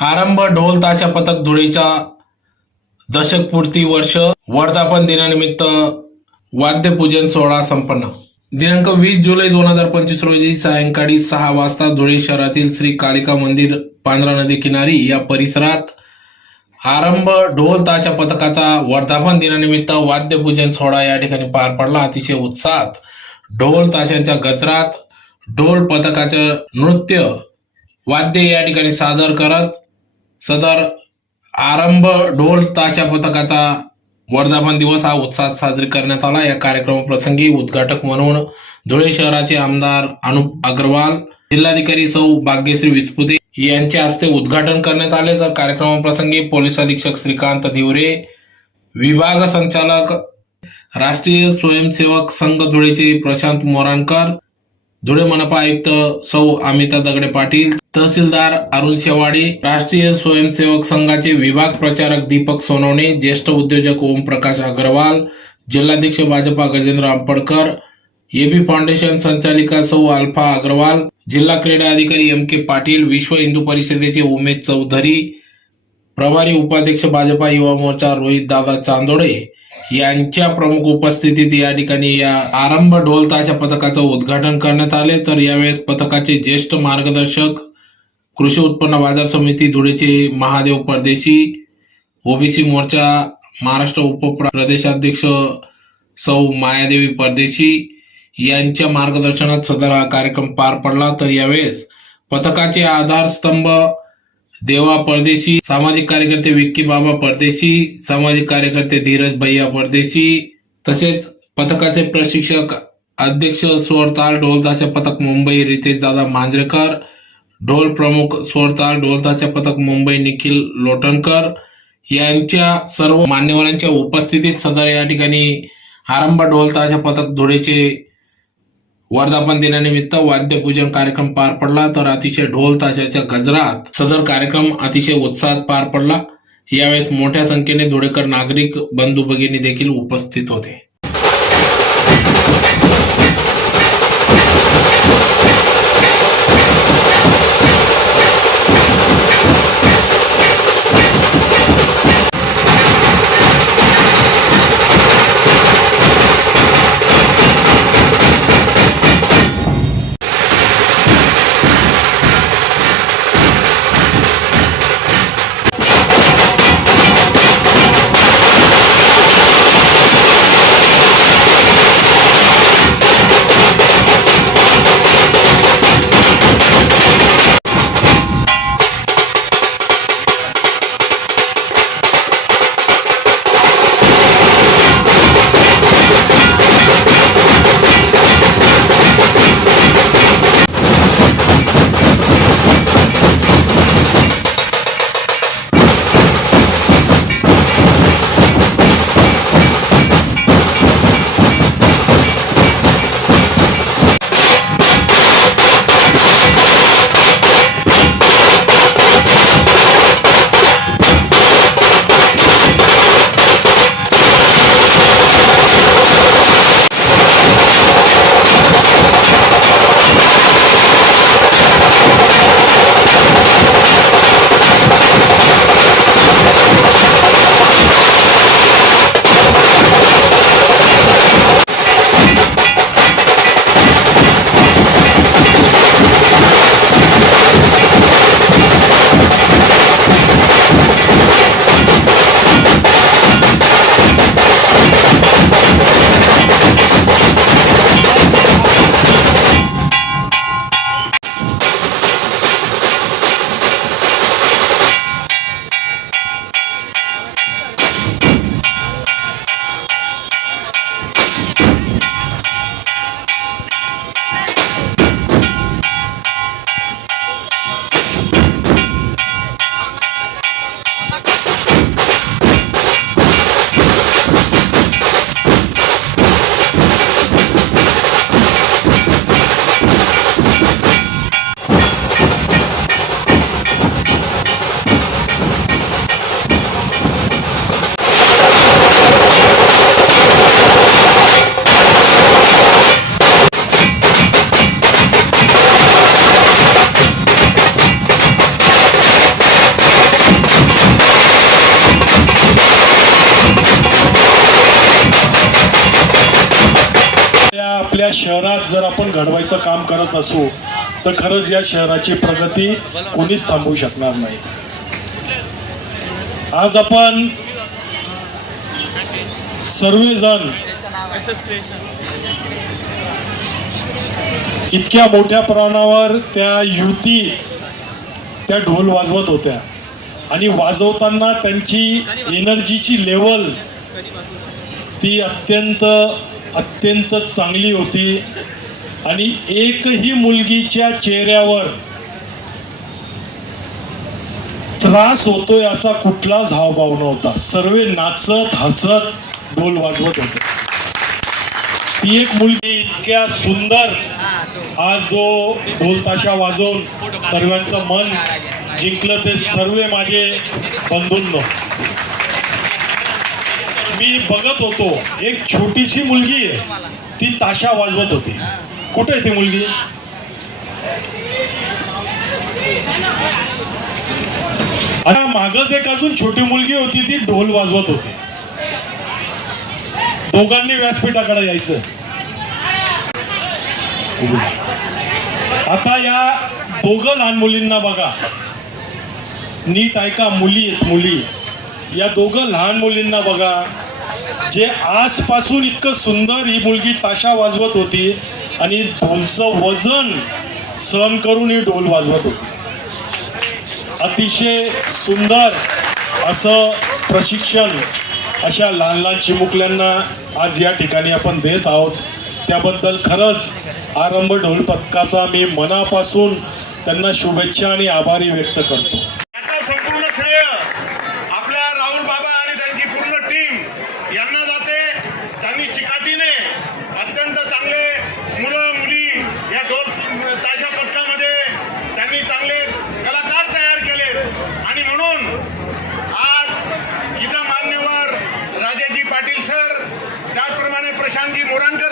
आरंभ ढोल ताशा पथक धुळेच्या दशकपूर्ती वर्ष वर्धापन दिनानिमित्त वाद्यपूजन सोहळा संपन्न. दिनांक वीस जुलै दोन हजार पंचवीस रोजी सायंकाळी सहा वाजता धुळे शहरातील श्री कालिका मंदिर पांढरा नदी किनारी या परिसरात आरंभ ढोल ताशा पथकाचा वर्धापन दिनानिमित्त वाद्यपूजन सोहळा या ठिकाणी पार पडला. अतिशय उत्साहात ढोल ताशांच्या गजरात ढोल पथकाचं नृत्य वाद्य या ठिकाणी सादर करत सदर आरंभ ढोल ताशा पथकाचा वर्धापन दिवस हा उत्साहात साजरी करण्यात आला. या कार्यक्रमाप्रसंगी उद्घाटक म्हणून धुळे शहराचे आमदार अनुप अग्रवाल जिल्हाधिकारी सौ भाग्यश्री विस्पुते यांच्या हस्ते उद्घाटन करण्यात आले. तर कार्यक्रमाप्रसंगी पोलीस अधीक्षक श्रीकांत धिवरे विभाग संचालक राष्ट्रीय स्वयंसेवक संघ धुळेचे प्रशांत मोराणकर धुळे मनपा आयुक्त सौ अमिता दगडे पाटील तहसीलदार अरुण शेवाडी राष्ट्रीय स्वयंसेवक संघाचे विभाग प्रचारक दीपक सोनवणे ज्येष्ठ उद्योजक ओमप्रकाश अग्रवाल जिल्हाध्यक्ष भाजपा गजेंद्र आंबडकर एबी फाउंडेशन संचालिका सौ अल्फा अग्रवाल जिल्हा क्रीडा अधिकारी एम के पाटील विश्व हिंदू परिषदेचे उमेश चौधरी प्रभारी उपाध्यक्ष भाजपा युवा मोर्चा रोहित दादा चांदोडे यांच्या प्रमुख उपस्थितीत या ठिकाणी या आरंभ ढोल ताशा पथकाचं उद्घाटन करण्यात आले. तर यावेळेस पथकाचे ज्येष्ठ मार्गदर्शक कृषी उत्पन्न बाजार समिती धुळेचे महादेव परदेशी ओबीसी मोर्चा महाराष्ट्र उपप्रदेशाध्यक्ष सौ मायादेवी परदेशी यांच्या मार्गदर्शनात सदर हा कार्यक्रम पार पडला. तर यावेळेस पथकाचे आधारस्तंभ देवा परदेशी सामाजिक कार्यकर्ते विक्की बाबा परदेशी सामाजिक कार्यकर्ते धीरज भैया परदेशी तसेच पथकाचे प्रशिक्षक अध्यक्ष स्वरताल ढोलताशा पथक मुंबई रितेश दादा मांजरेकर ढोल प्रमुख स्वरताल ढोलताशा पथक मुंबई निखिल लोटणकर यांच्या सर्व मान्यवरांच्या उपस्थितीत सदर या ठिकाणी आरंभ ढोलताशा पथक धुळेचे वर्धापन दिनानिमित्त वाद्यपूजन कार्यक्रम पार पडला तर अतिशय ढोल ताशाच्या गजरात सदर कार्यक्रम अतिशय उत्साहात पार पडला. यावेळेस मोठ्या संख्येने धुळेकर नागरिक बंधू भगिनी देखील उपस्थित होते. जर आपण घडवायचं काम करत असू तर खरंच या शहराची प्रगती कोणीच थांबवू शकणार नाही. आज आपण सर्वजण इतक्या मोठ्या प्रमाणावर त्या युती त्या ढोल वाजवत होत्या. आणि वाजवताना त्यांची एनर्जीची लेवल ती अत्यंत अत्यंत चांगली होती. आणि एकही मुलगीच्या चेहऱ्यावर त्रास होतोय असा कुठलाच हावभाव नव्हता. सर्व नाचत हसत ढोल वाजवत होते. ती एक मुलगी इतक्या सुंदर आज जो ढोल ताशा वाजवून सर्वांचं मन जिंकलं ते सर्व माझे बंधूंनो. मी बघत होतो एक छोटीशी मुलगी आहे ती ताशा वाजवत होती. कुठे आहे ती मुलगी? आता मागच एक अजून छोटी मुलगी होती ती ढोल वाजवत होती. दोघांनी व्यासपीठाकडे यायचं. आता या दोघं लहान मुलींना बघा. नीट ऐका मुली आहेत मुली. या दोघं लहान मुलींना बघा. जे आजपासून इतकं सुंदर ही मुलगी ताशा वाजवत होती आणि ढोलचं वजन सहन करून ही ढोल वाजवत होती. अतिशय सुंदर असं प्रशिक्षण अशा लहान लहान चिमुकल्यांना आज या ठिकाणी आपण देत आहोत. त्याबद्दल खरंच आरंभ ढोल पथकाचा मी मनापासून त्यांना शुभेच्छा आणि आभारी व्यक्त करतो. কোরআনকে